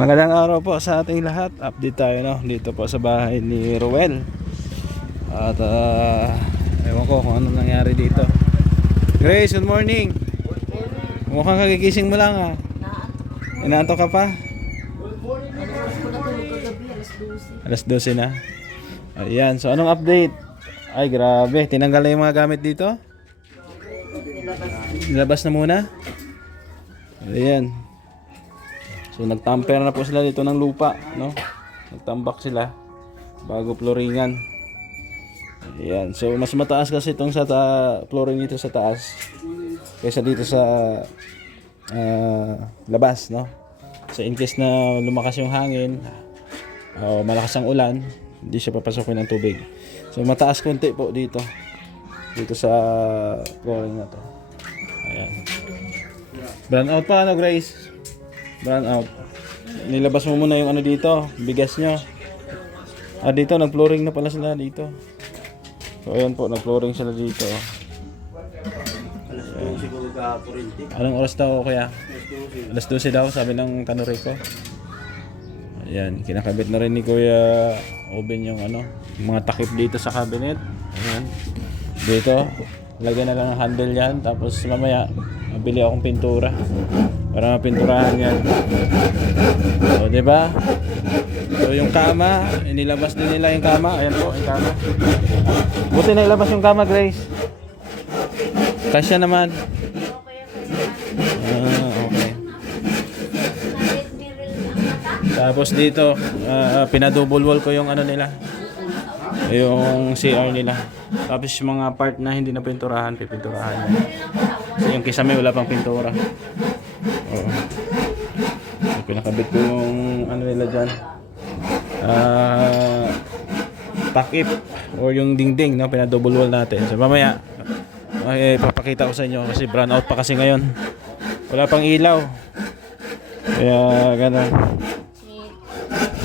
Magandang araw po sa ating lahat. Update tayo dito po sa bahay ni Ruel. At ewan ko kung ano nangyari dito. Grace, good morning. Mukhang kagigising mo lang ha. Inaantok ka pa? Alas 12 na. Ayan, so anong update? Ay grabe, tinanggal na yung mga gamit dito? Nilabas na muna? Ayan. So nagtamper na po sila dito ng lupa, no? Nagtambak sila bago floringan. Ayan. So mas mataas kasi itong sa flooring dito sa taas kaysa dito sa labas, no? So in case na lumakas yung hangin o malakas ang ulan, hindi siya papasokin ng tubig. So mataas konti po dito sa flooring na to. Ayan. Brown out pa ano, Grace? Brown out. Nilabas mo muna yung ano dito, bigas nyo. Dito nag-flooring na pala sila dito. So ayan po, nag-flooring sila dito. Anong oras daw kaya? Alas 12 daw, sabi ng Kanurico. Ayan, kinakabit na rin ni Kuya Oben yung yung mga takip dito sa cabinet. Ayan. Dito, lagyan na lang ng handle yan. Tapos mamaya, mabili akong pintura para mapinturahan yan. So, diba? So, yung kama, inilabas din nila yung kama. Ayan po, yung kama. Buti na ilabas yung kama, Grace. Kasya naman. Okay. Tapos dito, pinadouble wall ko yung nila. Yung CR nila. Tapos yung mga part na hindi na pinturahan, pipinturahan yan. So, yung kisame wala pang pintura. Oo. So, pinakabit ko yung nila dyan. Takip or yung dingding, no? Pinadouble wall natin. So mamaya papakita ko sa inyo kasi brown out pa kasi ngayon. Wala pang ilaw. Kaya gano'n.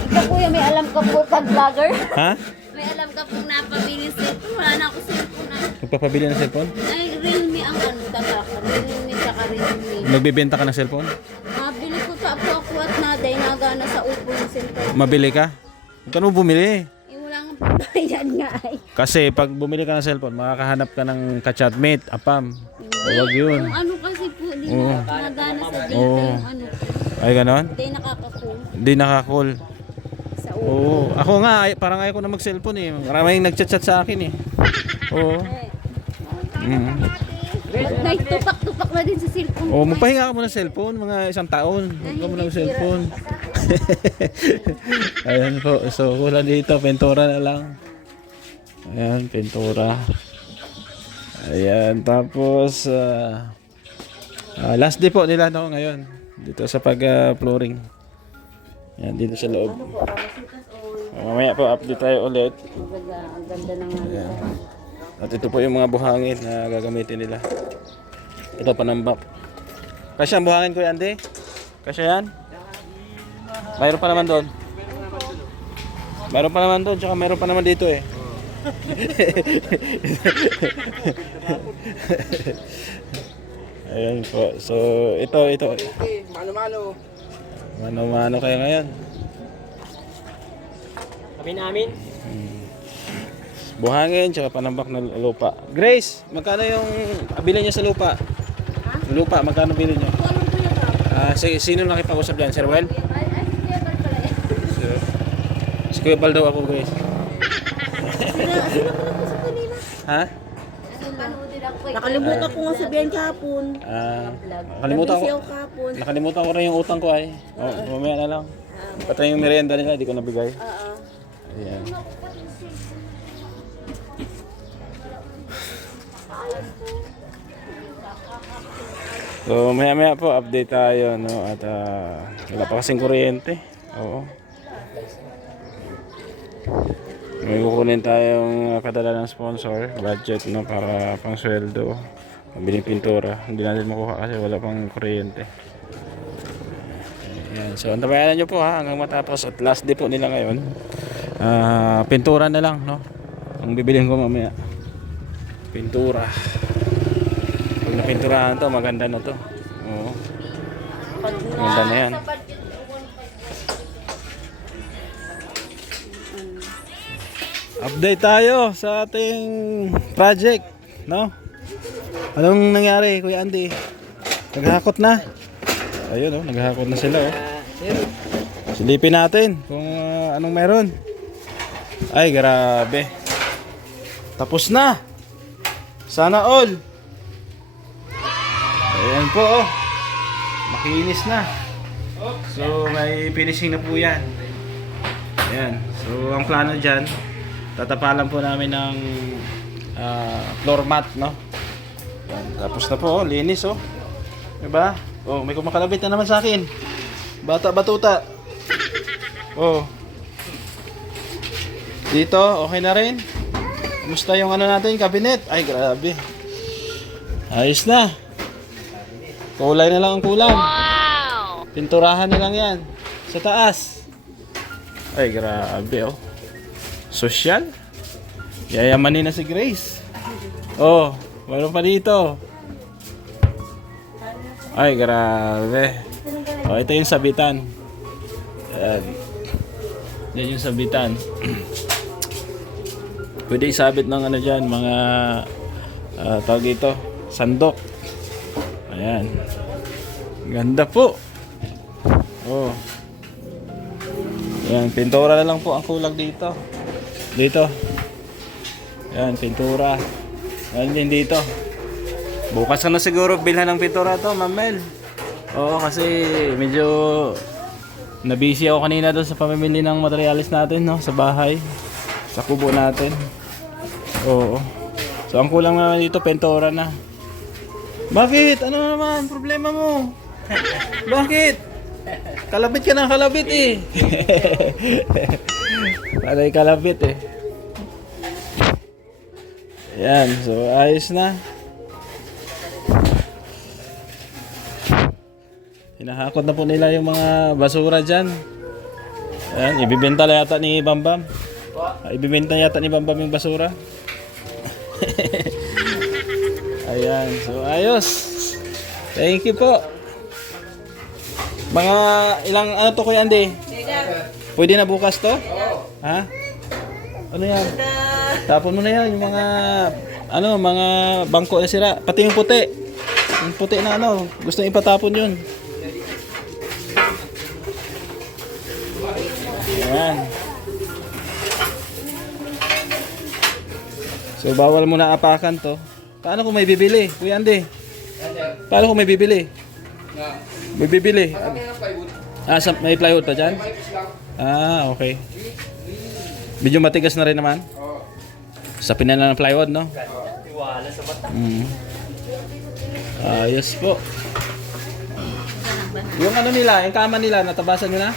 Ikaw kuya, may alam ka po pag vlogger? Ha? May alam ka pong napabili cellphone. Wala na ako cellphone na. Magpapabili ng cellphone? Ay, Realme ang tatak. Realme tsaka Realme. Nagbebenta ka ng cellphone? Mabili ko sa ako at naday nagana sa upo ng cellphone. Mabili ka? Magkano bumili? Eh, wala nga bayan nga ay. Kasi pag bumili ka ng cellphone, makakahanap ka ng ka-chatmate, apam. Huwag yun. Yung kasi po, di Oo. na nagana sa data Oo. yung Ay ganon? Hindi nakaka-cool Hindi nakakall. sa upo. Oo. Ako nga, parang ayaw ko na mag-cellphone eh. Maraming nagchat-chat sa akin eh. Oo. Nagtupak-tupak na din sa cellphone. Oh, magpahinga ka muna ng cellphone, mga isang taon. Huwag ka muna ng cellphone. Ayan po. So, kulang dito. Pintura na lang. Ayan, pintura. Ayan. Tapos, last day po nila ngayon. Dito sa pag-flooring. Ayan, dito sa loob. Mamaya po, update tayo ulit. Ang ganda ng Ayan. At ito po yung mga buhangin na gagamitin nila. Ito panambak. Kasya ang buhangin ko yan, Andy? Kasya yan? Mayroon pa naman doon. Mayroon pa naman doon, tsaka mayroon pa naman dito eh. Ayan po. So, ito. Mano-mano. Mano-mano kayo ngayon. Kami namin. Buhangin, tsaka panambak na lupa. Grace, magkano yung bili niya sa lupa? Lupa, magkano bili niya? Sino nakipag-usap dyan? Sir Well? Si Kuya Bal daw ako, Grace. Ha? Nakalimutan ko nga sabihin kahapon. Nakalimutan ko. Nabisi ako kahapon. Nakalimutan ko rin yung utang ko ay. Mamaya na lang. Pati yung merienda nila, hindi ko nabigay. Ayan. So maya po update tayo at wala pa kasing kuryente. Oo. May kukunin tayong kadala ng sponsor, budget para pang sweldo, pambili pintura. Hindi natin makuha kasi wala pang kuryente. Ayan. So antabayan nyo po hanggang matapos at last day po nila ngayon. Pintura na lang, no? Ang bibilhin ko mamaya. Pintura. Pag napinturahan to, maganda na to. Oo. Maganda na yan. Update tayo sa ating project, no? Anong nangyari, Kuya Andy? Naghakot na. Ayun, oh, naghakot na sila, oh. Silipin natin kung anong meron. Ay, grabe. Tapos na. Sana all. Ayan po, oh. Makinis na. So, may finishing na po yan. Ayan. So, ang plano dyan, tatapalan po namin ng floor mat, no? Ayan. Tapos na po, oh. Linis, oh. Diba? Oh, may kumakalabit na naman sa akin. Bata batuta. Oh. Dito, okay na rin. Kumusta yung ano natin, cabinet? Ay, grabe. Ayos na. Kulay na lang ang kulang. Pinturahan na lang yan. Sa taas. Ay, grabe, oh. Social. Yayamanin na si Grace. Oh, meron pa dito. Ay, grabe. Oh, ito yung sabitan. Ayan. Yan yung sabitan. Pwede isabit ng ano dyan, mga tawag dito, sandok. Ayan. Ganda po. Oh. Ayan, pintura na lang po ang kulang dito. Dito. Ayan, pintura. Ayan din dito. Bukas ka na siguro bilhan ng pintura to, Ma'am Mel. Oo, kasi medyo nabisi ako kanina doon sa pamimili ng materialis natin, no, sa bahay. Sa kubo natin. Oo. So ang kulang naman dito, pintura na. Bakit? Ano naman problema mo? Bakit? Kalabit ka ng kalabit eh. Palay kalabit eh. Ayan, so ayos na. Hinahakot na po nila yung mga basura dyan. Ayan, ibibenta na yata ni Bambam. Ibibenta yata ni Bambam yung basura. Ayan, so ayos. Thank you po. Mga ilang ano to, Kuya Andy? Pwede na bukas to? Ha? Ano yan? Tapon mo na yan, yung mga ano, mga bangko na sira. Pati yung puti. Yung puti na ano, gusto nyo ipatapon yun. Ayan. So bawal mo na apakan to. Paano kung may bibili, Kuya Andy? Paano kung may bibili? May bibili. May plywood pa dyan? Ah, okay. Medyo matigas na rin naman. Sapin na ng plywood, no? Ayos po. Yung ano nila, yung kama nila, natabasan nyo na?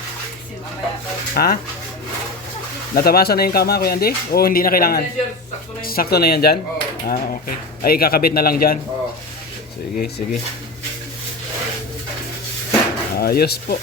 Ha? Natabasan na yung kama, Kuya Andy? O hindi na kailangan? Sakto na yan dyan? Ah, okay. Ay, kakabit na lang dyan? Sige, sige. Ayos po.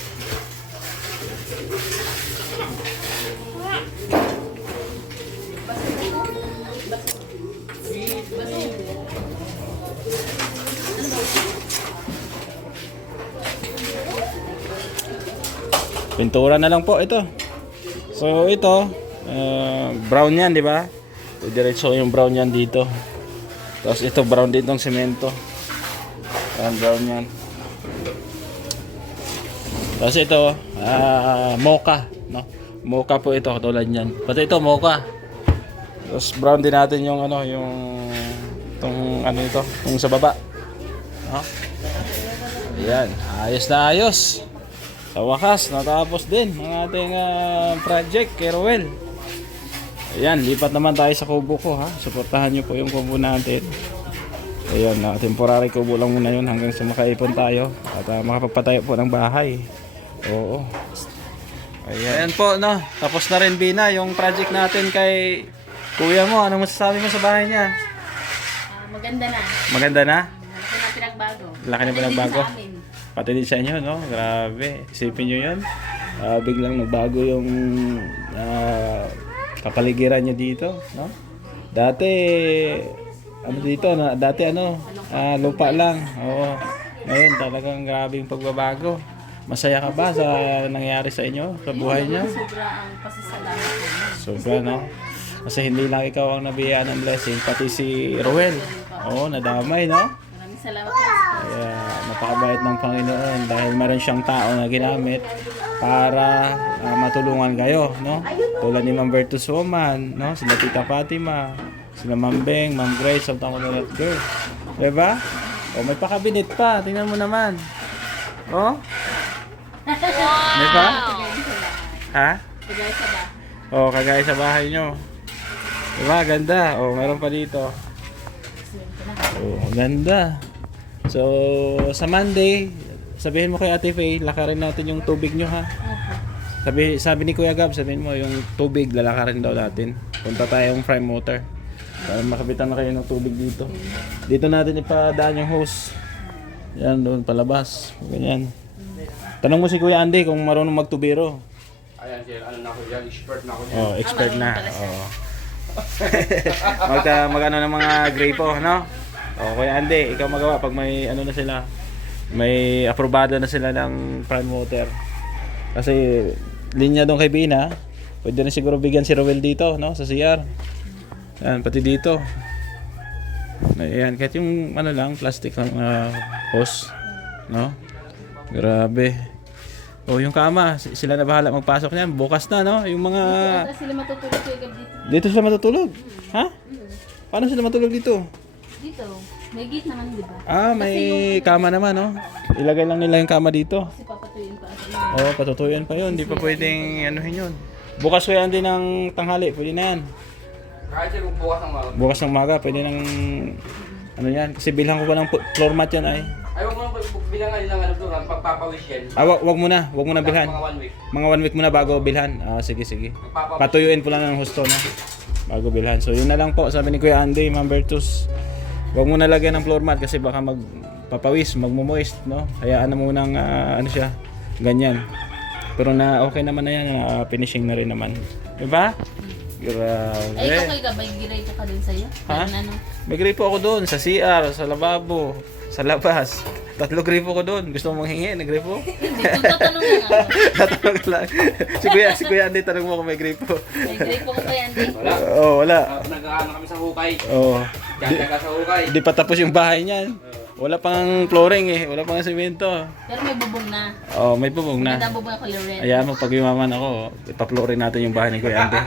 Pintura na lang po ito. So ito, brown yan, di ba? Diretso yung brown yan dito. Tapos ito brown din tong semento. Brown yan. Tapos ito, mocha, no? Mocha po ito, katulad niyan. Pati ito mocha. Tapos brown din natin yung ano, yung tong ano ito, yung sa baba. No? Ayan, ayos na ayos. Sa wakas, natapos din ang ating project, Kerwell. Ayan, lipat naman tayo sa kubo ko, ha. Suportahan nyo po yung kubo natin. Ayan, temporary kubo lang muna yun hanggang sa makaipon tayo at makapagpatayo po ng bahay. Oo. Ayan po, no. Tapos na rin, Bina, yung project natin kay kuya mo. Anong masasabi mo sa bahay niya? Maganda na. Maganda na? Laki na pinagbago. Laki na pinagbago? Pati din sa inyo, no? Grabe. Isipin nyo yun. Biglang nagbago yung kapaligiran nyo dito, no? Dati, ano dito, dati ano, lupa lang. Oo. Ngayon talagang grabe yung pagbabago. Masaya ka ba sa nangyari sa inyo, sa buhay nyo? Sobra ang pasasalamat ko. Sobra, no? Kasi hindi lang ikaw ang nabiyaan ng blessing, pati si Roel. Oo, nadamay, no? Maraming salamat po. Kaya napakabait ng Panginoon dahil meron siyang tao na ginamit para matulungan kayo, no? Tulad ni Ma'am Bertus Woman, no? Sila Tita Fatima, sila Ma'am Beng, Ma'am Grace, of Tangulat Girl. Diba? O, may pakabinet pa. Tingnan mo naman. Oh? Diba? Ha? Kagaya sa ba? O, kagaya sa bahay nyo. Diba? Ganda. O, meron pa dito. O, ganda. So, sa Monday, sabihin mo kay Ate Faye, lakarin natin yung tubig nyo, ha? Sabi ni Kuya Gab, sabihin mo yung tubig, lalakarin daw natin. Punta tayong prime water. Para makabitan na kayo ng tubig dito. Dito natin ipadaan yung hose. Yan, doon palabas. Ganyan. Tanong mo si Kuya Andy kung marunong magtubiro. Ayan, sir. Ano na ako dyan? Expert na ako dyan. Oh, expert na. Oh. Magano ng mga grapo, no? Oh, Kuya Andy, ikaw magawa pag may ano na sila. May aprobado na sila ng prime water. Kasi linya doon kay Bina, pwede na siguro bigyan si Roel dito, no? Sa CR. Yan, pati dito. Ayan, kahit yung ano lang, plastic lang hose, no? Grabe. Oh, yung kama, sila na bahala magpasok niyan. Bukas na, no? Yung mga... Tapos sila matutulog Kuya Gab dito. Dito sila matutulog? Ha? Paano sila matulog dito? Dito. May gate naman, di ba? Ah, may kama naman, no? Ilagay lang nila yung kama dito. Kasi papatuyin pa sa Oo, patutuyuan pa yun. Hindi pa pwedeng anuhin yun. Bukas kaya din ng tanghali, pwede na yan. Kahit sir, kung bukas ang mga. Bukas ng maga, pwede ng... Ano yan? Kasi bilhan ko pa ng floor mat yan ay. Ay, huwag mo nang bilangan nilang ano doon, pagpapawis yan. Ah, wag mo na. Wag mo na bilhan. Mga 1 week. Mga 1 week muna bago bilhan. Ah, sige, sige. Magpapawis. Patuyuin po lang ng husto na. Bago bilhan. So, yun na lang po. Sabi ni Kuya Andy, Ma'am Bertus. Wag mo na lagyan ng floor mat kasi baka magpapawis, magmo-moist, no? Hayaan na munang ano siya, ganyan. Pero na okay naman na yan, finishing na rin naman. Diba? Grabe. Ay, ikaw Kuya Gab, may giray ka dun sa'yo? Ha? Ano? May gripo ako doon, sa CR, sa lababo, sa labas. 3 gripo ko doon. Gusto mo manghingi ng gripo? Hindi, kung tatanungin nga. Tatanong lang. Si Kuya Andy, tanong mo kung may gripo. May giray po ko Kuya Andy. Wala. Oo, wala. Nag-aano kami sa hukay. Oo. Diyan ka sa hukay. Di pa tapos yung bahay niyan. Wala pang flooring eh. Wala pang semento. Pero may bubong na. Oo, may bubong na. Maganda bubong ako Loren. Ayan mo, pag yumaman ako, ipa-flooring natin yung bahay ni Kuya Andy.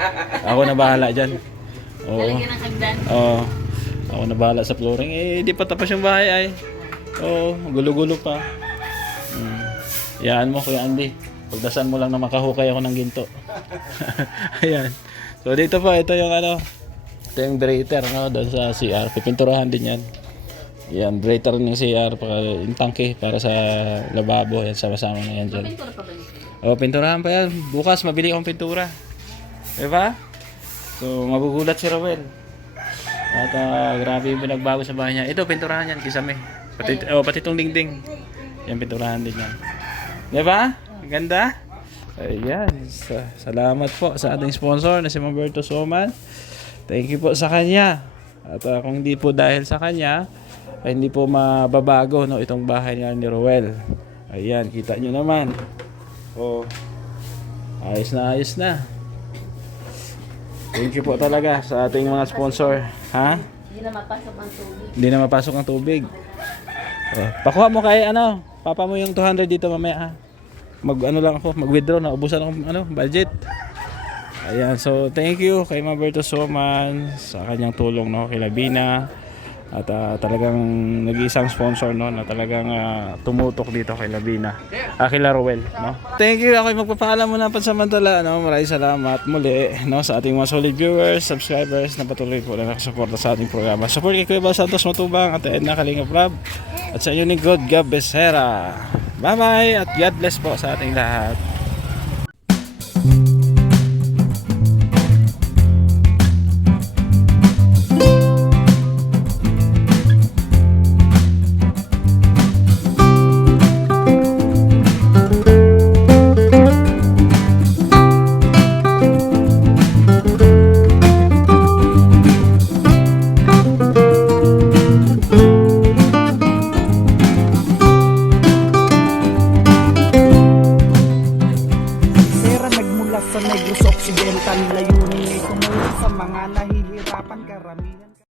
Ako na bahala dyan. Oo. Lalagyan ng hagdan. Oo. Ako na bahala sa flooring. Eh, di pa tapos yung bahay ay. Oo, gulo-gulo pa. Yan mo, Kuya Andy. Pagdasan mo lang na makahukay ako ng ginto. Ayan. So, dito po, ito yung ano, ito yung draiter, no, doon sa CR. Pipinturahan din yan. Yan, draiter ng CR, yung tangke para sa lababo. Yan, sama-sama na yan dyan. Pintura pa ba nito? O, pinturahan pa yan. Bukas, mabili akong pintura. Diba? So, magugulat si Roel. At grabe yung pinagbago sa bahay niya. Ito, pinturahan yan, kisame. Pati itong dingding. Yan, pinturahan din yan. Diba? Ang ganda? Ayan. Salamat po sa ating sponsor na si Ma'am Bertus Woman. Thank you po sa kanya. At kung hindi po dahil sa kanya, ay hindi po mababago, no, itong bahay niya ni Roel. Ayan, kita nyo naman. Oh, ayos na, ayos na. Thank you po talaga sa ating mga sponsor. Ha? Hindi na mapasok ang tubig. Hindi na mapasok ang tubig. Oh, pakuha mo kay ano, papa mo yung 200 dito mamaya ha. Mag-ano lang ako, mag-withdraw na ubusan akong ano, budget. Ayan, so thank you kay Ma'am Bertus Woman sa kanyang tulong, no, kay Labina. At talagang nag-iisang sponsor, no, na talagang tumutok dito kay Labina. Kay Roel, no. Thank you. Ako magpapaalam muna pansamantala, no. Maraming salamat muli, no, sa ating mga solid viewers, subscribers na patuloy po na nakasuporta sa ating programa. Support kay Kuya Bal Santos Matubang at Edna Kalingap Rob at sa inyo ni God Gab Becerra. Bye-bye at God bless po sa ating lahat. Sa Negros Occidental, layunin ay tumulong sa mga nahihirapan karami